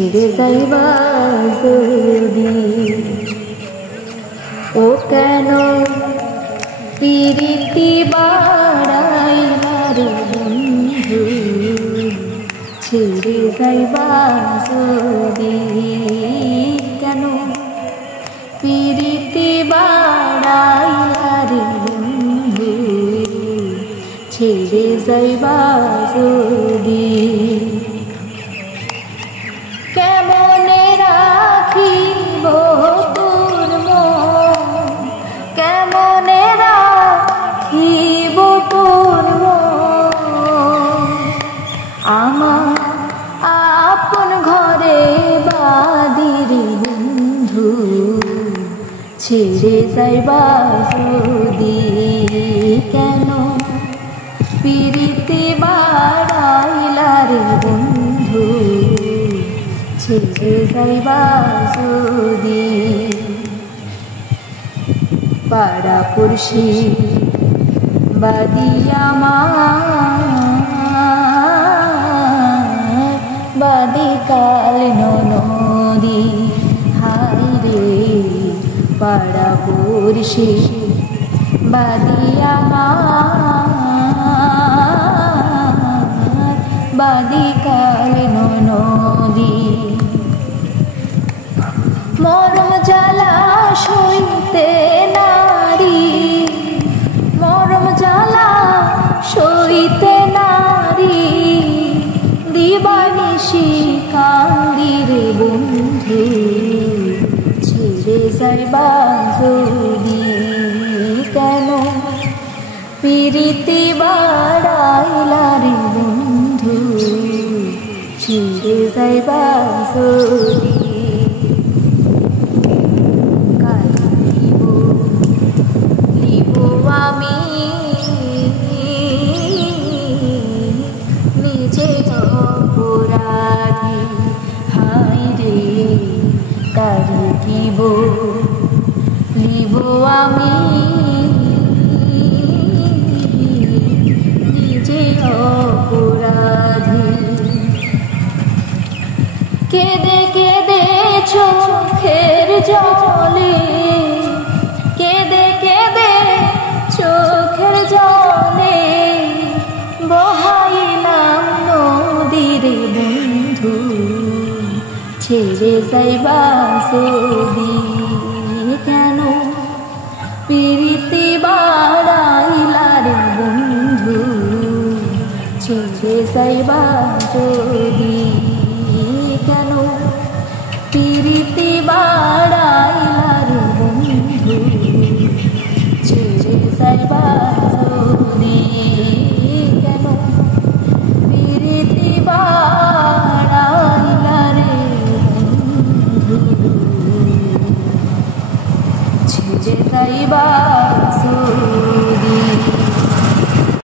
ছেড়ে যাইবা যদি ও কেন প্রীতি বাড়াইলা রে বন্ধু ছেড়ে যাইবা যদি কেন প্রীতি বাড়াইলা রে বন্ধু ছেড়ে যাইবা যদি কেমনে রাখিব তোর মন কেমনে রাখিব তোর মন আমার আপন ঘরে বাদির বন্ধু ছেড়ে যাইবা যদি কেন প্রীতি বাড়াইলা রে বন্ধু ছেড়ে যাইবা যদি পাড়া পড়শি বাদিয়া বাদি কাল নদী হাই রে পাড়া পড়শি বাদিয়া বাদি কাল নদী মরম জ্বালা সইতে নারী মরম জ্বালা সইতে নারী দিবানিশি কান্দি রে বন্ধু ছেড়ে যাইবা যদি কেন প্রীতি বাড়াইলা রে বন্ধু ছেড়ে যাইবা যদি আমি নিজে অপরাধী হাই রে কারে দিব লিব আমি নিজে অপরাধী কেঁদে কেঁদে চোখের জলে কেঁদে কেঁদে চোখের জলে বহাইলাম নদীর বন্ধু ছেড়ে যাইবা যদি কেন প্রীতি বাড়াইলা রে বন্ধু ছেড়ে যাইবা যদি কেন প্রীতি বাড়াইলা রে বন্ধু ছেড়ে যাইবা যদি কেন প্রীতি বাড়াইলা রে বন্ধু ছেড়ে যাইবা